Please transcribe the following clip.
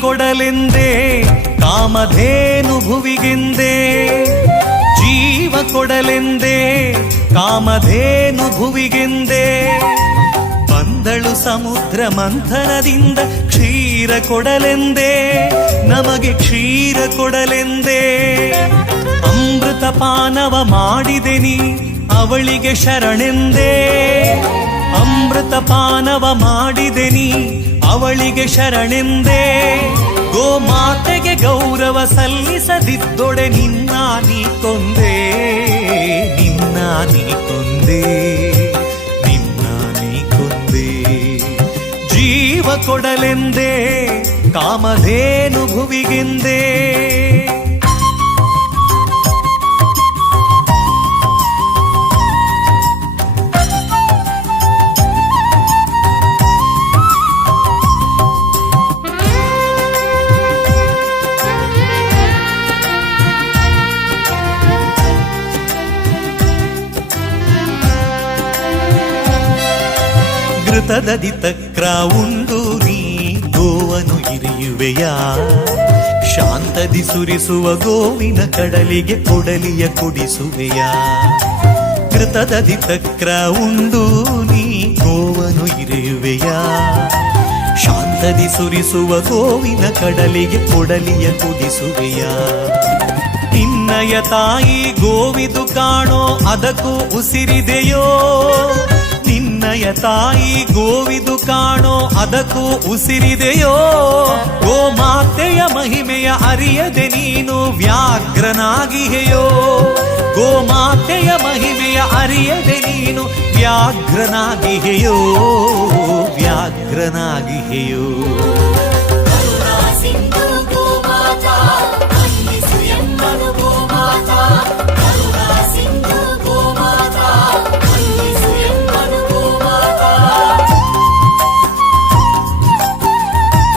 ಕೊಡಲೆಂದೇ ಕಾಮಧೇನು ಭುವಿಗೆಂದೇ ಜೀವ ಕೊಡಲೆಂದೇ ಕಾಮಧೇನು ಭುವಿಗೆಂದೇ ಬಂದಳು ಸಮುದ್ರ ಮಂಥನದಿಂದ ಕ್ಷೀರ ಕೊಡಲೆಂದೇ, ನಮಗೆ ಕ್ಷೀರ ಕೊಡಲೆಂದೇ. ಅಮೃತ ಪಾನವ ಮಾಡಿದೆ ನೀ ಅವಳಿಗೆ ಶರಣೆಂದೇ. ಅಮೃತ ಪಾನವ ಮಾಡಿದೆ ನೀ ಅವಳಿಗೆ ಶರಣೆಂದೇ, ಗೋಮಾತೆಗೆ ಗೌರವ ಸಲ್ಲಿಸದಿದ್ದೊಡೆ ನಿನ್ನ ನೀ ಕೊಂದೆ, ನಿನ್ನ ನೀ ಕೊಂದೆ, ನಿನ್ನ ನೀ ಕೊಂದೆ. ಜೀವ ಕೊಡಲೆಂದೇ ಕಾಮಧೇನು ಭುವಿಗೆಂದೇ ಘೃತದದಿ ತಕ್ರ ಉಂಡು ನೀ, ಗೋವನು ಇರಿಯುವೆಯ ಶಾಂತದಿ ಸುರಿಸುವ ಗೋವಿನ ಕಡಲಿಗೆ ಕೊಡಲಿಯ ಕುಡಿಸುವೆಯ. ಕೃತದಿ ತಕ್ರ ಉಂಡು ನೀ, ಗೋವನು ಇರಿಯುವೆಯ ಶಾಂತದಿ ಸುರಿಸುವ ಗೋವಿನ ಕಡಲಿಗೆ ಕೊಡಲಿಯ ಕುಡಿಸುವೆಯ. ನಿನ್ನಯ ತಾಯಿ ಗೋವಿದು ಕಾಣೋ ಅದಕ್ಕೂ ಉಸಿರಿದೆಯೋ. ನಿನ್ನಯ ತಾಯಿ ಗೋವಿದು ಕಾಣೋ ಅದಕ್ಕೂ ಉಸಿರಿದೆಯೋ? ಗೋ ಮಾತೆಯ ಮಹಿಮೆಯ ಅರಿಯದೆ ನೀನು ಗೋ ಮಾತೆಯ ಮಹಿಮೆಯ ಅರಿಯದೆ ನೀನು ವ್ಯಾಘ್ರನಾಗಿಹೆಯೋ ವ್ಯಾಘ್ರನಾಗಿಹೆಯೋ